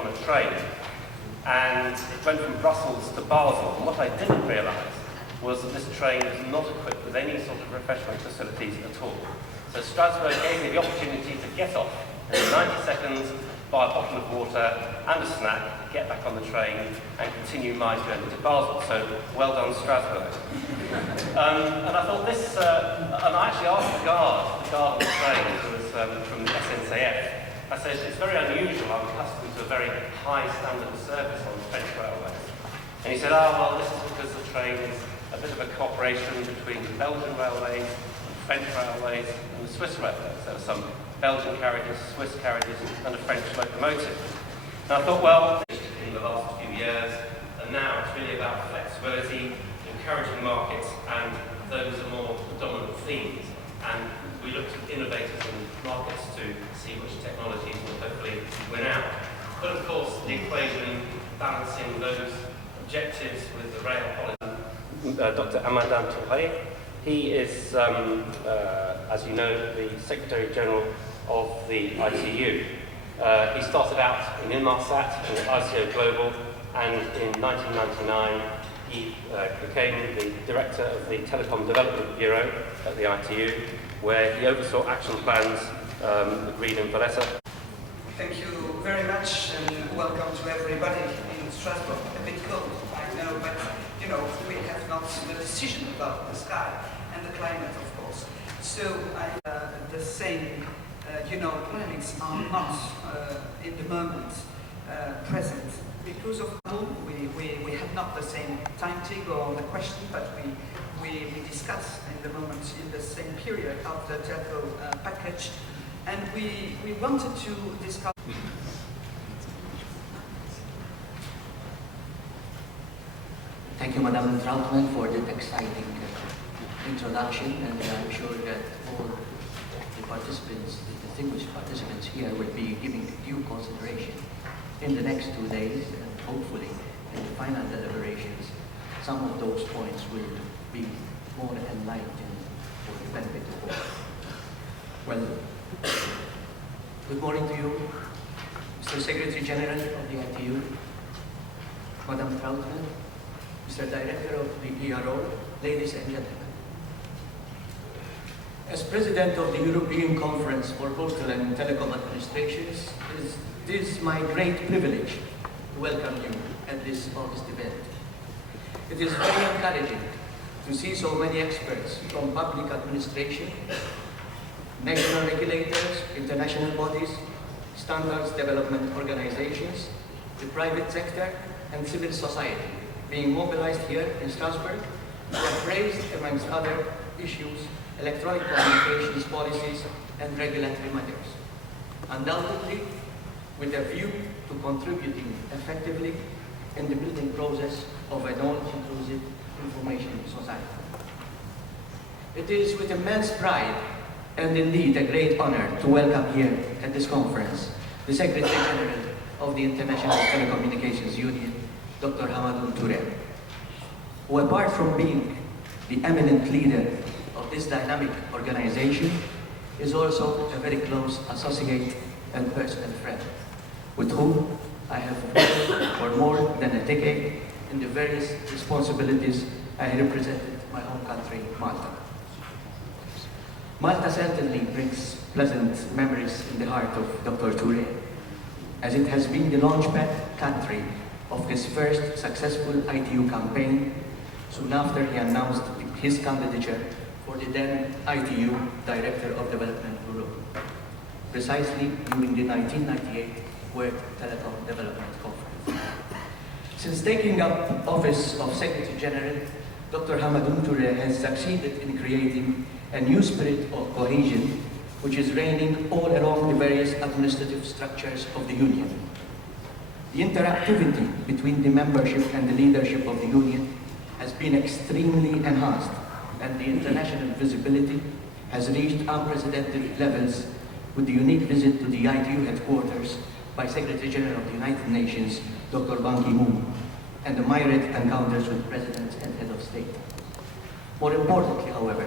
on a train, and it went from Brussels to Basel. And what I didn't realise was that this train is not equipped with any sort of refreshment facilities at all. So Strasbourg gave me the opportunity to get off in 90 seconds, buy a bottle of water and a snack, get back on the train and continue my journey to Basel. So well done, Strasbourg. And I thought this, and I actually asked the guard on the train, who was from the SNCF, I said, it's very unusual, I'm accustomed to a very high standard of service on French railways. And he said, well, this is because the train is a bit of a cooperation between the Belgian railways, the French railways, and the Swiss railways. There are some Belgian carriages, Swiss carriages, and a French locomotive. And I thought, well, in the last few years, and now it's really about flexibility, encouraging markets, and those are more dominant themes. And we looked at innovators in markets to see which technologies will hopefully win out. But of course, the equation balancing those objectives with the rail policy. Dr. Hamadan Touré, he is, as you know, the Secretary General of the ITU. He started out in Inmarsat in ICO Global, and in 1999 he became the Director of the Telecom Development Bureau at the ITU, where he oversaw action plans agreed in Valletta. Thank you very much, and welcome to everybody in Strasbourg. A bit cold, I know, but you know, we have not the decision about the sky and the climate, of course. So the same, planets are not in the moment present because of we have not the same timetable on the question, but we discuss in the moment in the same period of the telco package, and we wanted to discuss. Thank you, Madam Trautmann, for that exciting introduction, and I'm sure that all the participants, the distinguished participants here, will be giving due consideration in the next 2 days, and hopefully in the final deliberations, some of those points will be more enlightened for the benefit of all. Well, good morning to you, Mr. Secretary General of the ITU, Madam Trautmann, Mr. Director of the ERO, ladies and gentlemen. As President of the European Conference for Postal and Telecom Administrations, it is my great privilege to welcome you at this August event. It is very encouraging to see so many experts from public administration, national regulators, international bodies, standards development organizations, the private sector, and civil society being mobilized here in Strasbourg to appraise, amongst other issues, electronic communications policies and regulatory matters, undoubtedly with a view to contributing effectively in the building process of an all-inclusive information society. It is with immense pride and indeed a great honor to welcome here at this conference the Secretary General of the International Telecommunications Union, Dr. Hamadan Touré, who, apart from being the eminent leader of this dynamic organization, is also a very close associate and personal friend, with whom I have worked for more than a decade in the various responsibilities I represented my home country, Malta. Malta certainly brings pleasant memories in the heart of Dr. Touré, as it has been the launchpad country of his first successful ITU campaign soon after he announced his candidature for the then ITU Director of Development Bureau, precisely during the 1998 World Telecom Development Conference. Since taking up office of Secretary General, Dr. Hamadan Touré has succeeded in creating a new spirit of cohesion which is reigning all along the various administrative structures of the Union. The interactivity between the membership and the leadership of the Union has been extremely enhanced, and the international visibility has reached unprecedented levels with the unique visit to the ITU headquarters by Secretary General of the United Nations, Dr. Ban Ki-moon, and the myriad encounters with presidents and head of state. More importantly, however,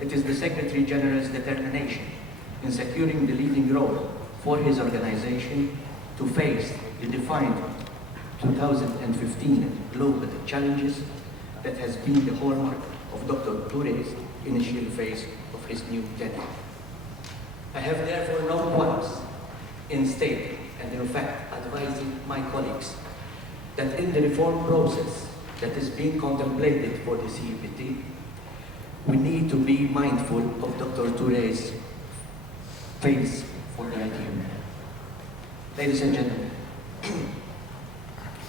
it is the Secretary General's determination in securing the leading role for his organization to face the defined 2015 global challenges that has been the hallmark of Dr. Touré's initial phase of his new tenure. I have therefore no qualms in stating, and in fact advising my colleagues, that in the reform process that is being contemplated for the CEPT, we need to be mindful of Dr. Touré's phase for the ITU. Ladies and gentlemen,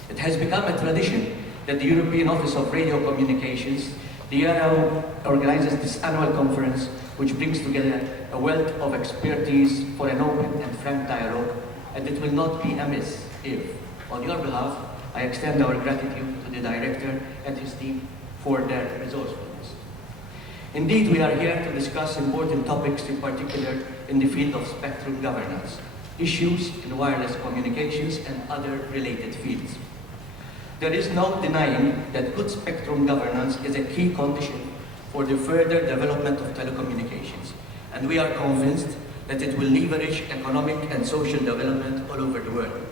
it has become a tradition that the European Office of Radio Communications, the ERO, organizes this annual conference which brings together a wealth of expertise for an open and frank dialogue, and it will not be amiss if, on your behalf, I extend our gratitude to the Director and his team for their resourcefulness. Indeed, we are here to discuss important topics, in particular in the field of spectrum governance, issues in wireless communications and other related fields. There is no denying that good spectrum governance is a key condition for the further development of telecommunications, and we are convinced that it will leverage economic and social development all over the world.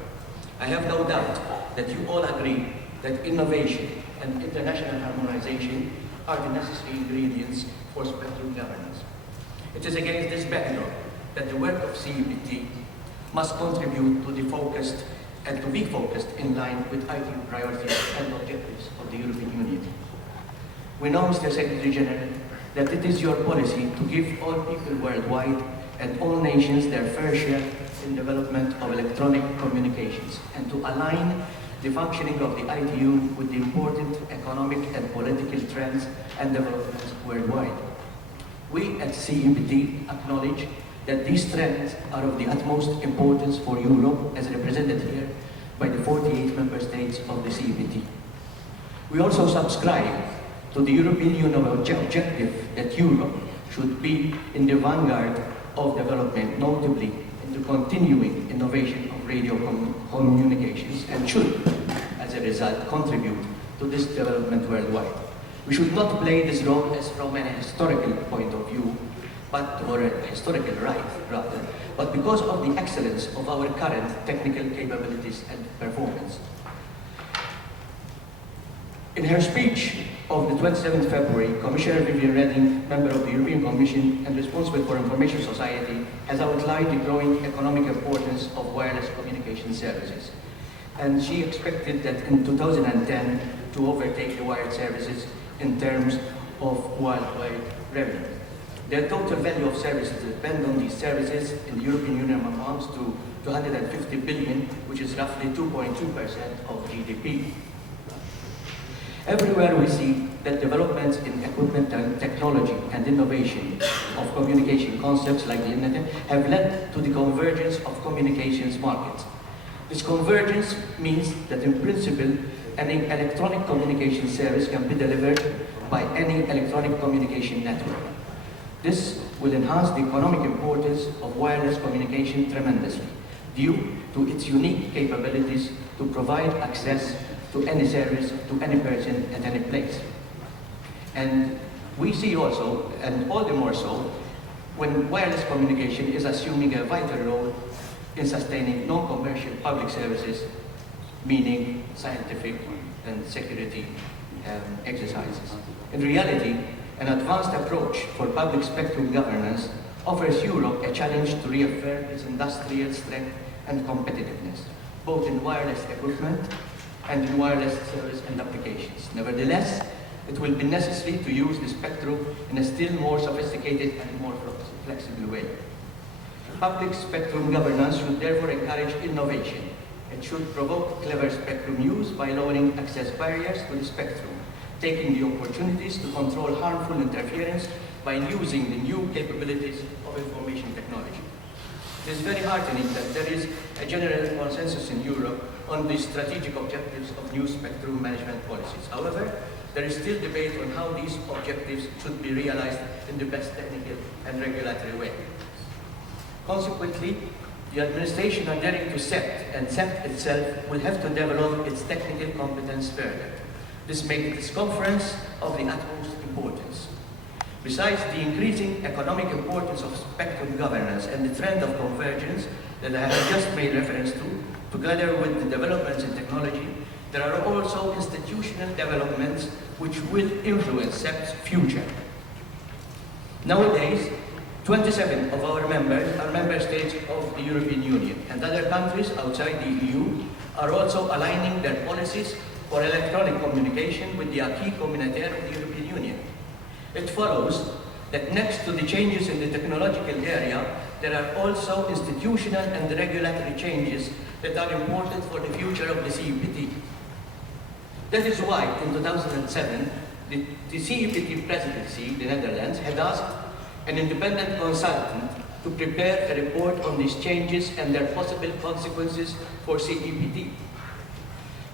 I have no doubt that you all agree that innovation and international harmonization are the necessary ingredients for spectrum governance. It is against this backdrop that the work of CEPT must contribute to the focused and to be focused in line with ITU priorities and objectives of the European Union. We know, Mr. Secretary General, that it is your policy to give all people worldwide and all nations their fair share in development of electronic communications and to align the functioning of the ITU with the important economic and political trends and developments worldwide. We at CEPT acknowledge that these trends are of the utmost importance for Europe as represented here by the 48 member states of the CEPT. We also subscribe to the European Union objective that Europe should be in the vanguard of development, notably in the continuing innovation of radio communications, and should, as a result, contribute to this development worldwide. We should not play this role as from an historical point of view, or a historical right, rather, but because of the excellence of our current technical capabilities and performance. In her speech of the 27th February, Commissioner Viviane Reding, member of the European Commission and responsible for Information Society, has outlined the growing economic importance of wireless communication services. And she expected that in 2010 to overtake the wired services in terms of worldwide revenue. The total value of services that depend on these services in the European Union amounts to 250 billion, which is roughly 2.2% of GDP. Everywhere we see that developments in equipment and technology and innovation of communication concepts like the internet have led to the convergence of communications markets. This convergence means that in principle, any electronic communication service can be delivered by any electronic communication network. This will enhance the economic importance of wireless communication tremendously, due to its unique capabilities to provide access to any service, to any person at any place. And we see also, and all the more so, when wireless communication is assuming a vital role in sustaining non-commercial public services, meaning scientific and security exercises. In reality, an advanced approach for public spectrum governance offers Europe a challenge to reaffirm its industrial strength and competitiveness, both in wireless equipment and in wireless service and applications. Nevertheless, it will be necessary to use the spectrum in a still more sophisticated and more flexible way. Public spectrum governance should therefore encourage innovation. It should provoke clever spectrum use by lowering access barriers to the spectrum, taking the opportunities to control harmful interference by using the new capabilities of information technology. It is very heartening that there is a general consensus in Europe on the strategic objectives of new spectrum management policies. However, there is still debate on how these objectives should be realized in the best technical and regulatory way. Consequently, the administration adhering to CEPT and CEPT itself will have to develop its technical competence further. This makes this conference of the utmost importance. Besides the increasing economic importance of spectrum governance and the trend of convergence, that I have just made reference to, together with the developments in technology, there are also institutional developments which will influence CEP's future. Nowadays, 27 of our members are member states of the European Union, and other countries outside the EU are also aligning their policies for electronic communication with the acquis communautaire of the European Union. It follows that next to the changes in the technological area, there are also institutional and regulatory changes that are important for the future of the CEPT. That is why in 2007, the CEPT presidency, the Netherlands, had asked an independent consultant to prepare a report on these changes and their possible consequences for CEPT.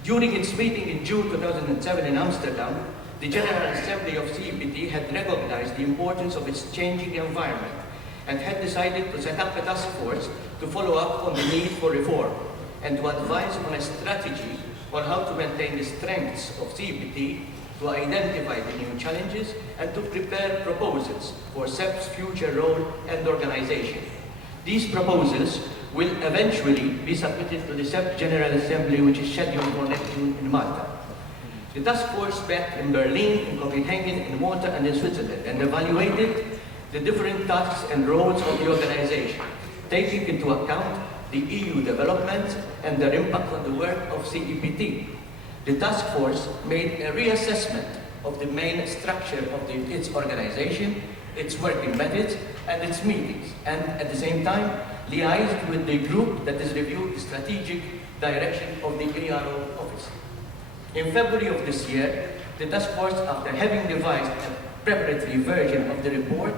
During its meeting in June 2007 in Amsterdam, the General Assembly of CEPT had recognized the importance of its changing environment and had decided to set up a task force to follow up on the need for reform and to advise on a strategy on how to maintain the strengths of CEPT, to identify the new challenges, and to prepare proposals for CEP's future role and organization. These proposals will eventually be submitted to the CEP General Assembly, which is scheduled for next June in Malta. The task force met in Berlin, in Copenhagen, in Malta, and in Switzerland, and evaluated the different tasks and roles of the organization, taking into account the EU developments and their impact on the work of CEPT. The task force made a reassessment of the main structure of its organization, its working methods, and its meetings, and at the same time liaised with the group that has reviewed the strategic direction of the ARO office. In February of this year, the task force, after having devised a preparatory version of the report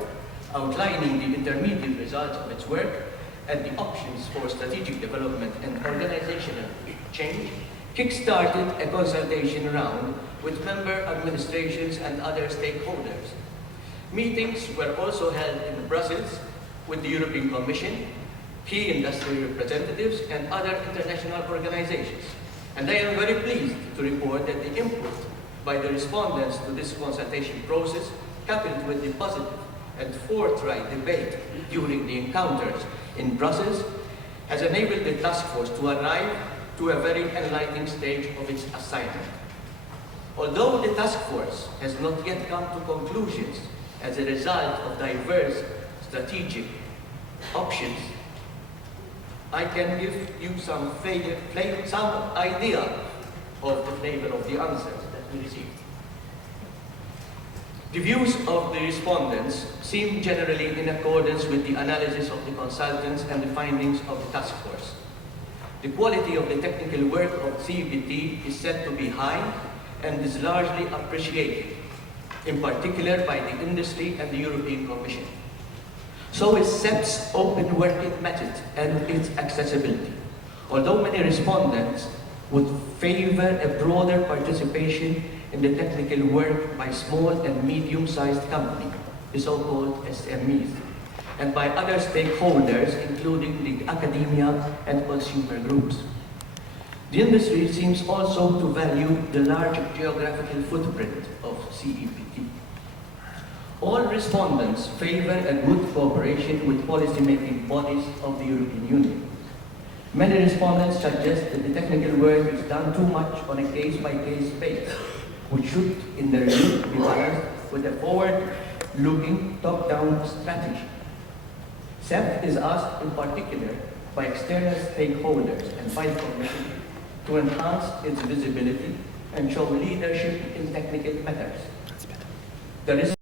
outlining the intermediate results of its work and the options for strategic development and organizational change, kick-started a consultation round with member administrations and other stakeholders. Meetings were also held in Brussels with the European Commission, key industry representatives, and other international organizations. And I am very pleased to report that the input by the respondents to this consultation process, coupled with the positive and forthright debate during the encounters in Brussels, has enabled the task force to arrive to a very enlightening stage of its assignment. Although the task force has not yet come to conclusions as a result of diverse strategic options, I can give you some idea of the flavor of the answers that we received. The views of the respondents seem generally in accordance with the analysis of the consultants and the findings of the task force. The quality of the technical work of CEPT is said to be high and is largely appreciated, in particular by the industry and the European Commission. So is CEP's open working method and its accessibility. Although many respondents would favor a broader participation in the technical work by small and medium-sized companies, the so-called SMEs, and by other stakeholders, including the academia and consumer groups. The industry seems also to value the large geographical footprint of CEPT. All respondents favor a good cooperation with policy-making bodies of the European Union. Many respondents suggest that the technical work is done too much on a case-by-case basis, which should, in their view, be balanced with a forward-looking, top-down strategy. CEP is asked in particular by external stakeholders and by the Commission to enhance its visibility and show leadership in technical matters. There is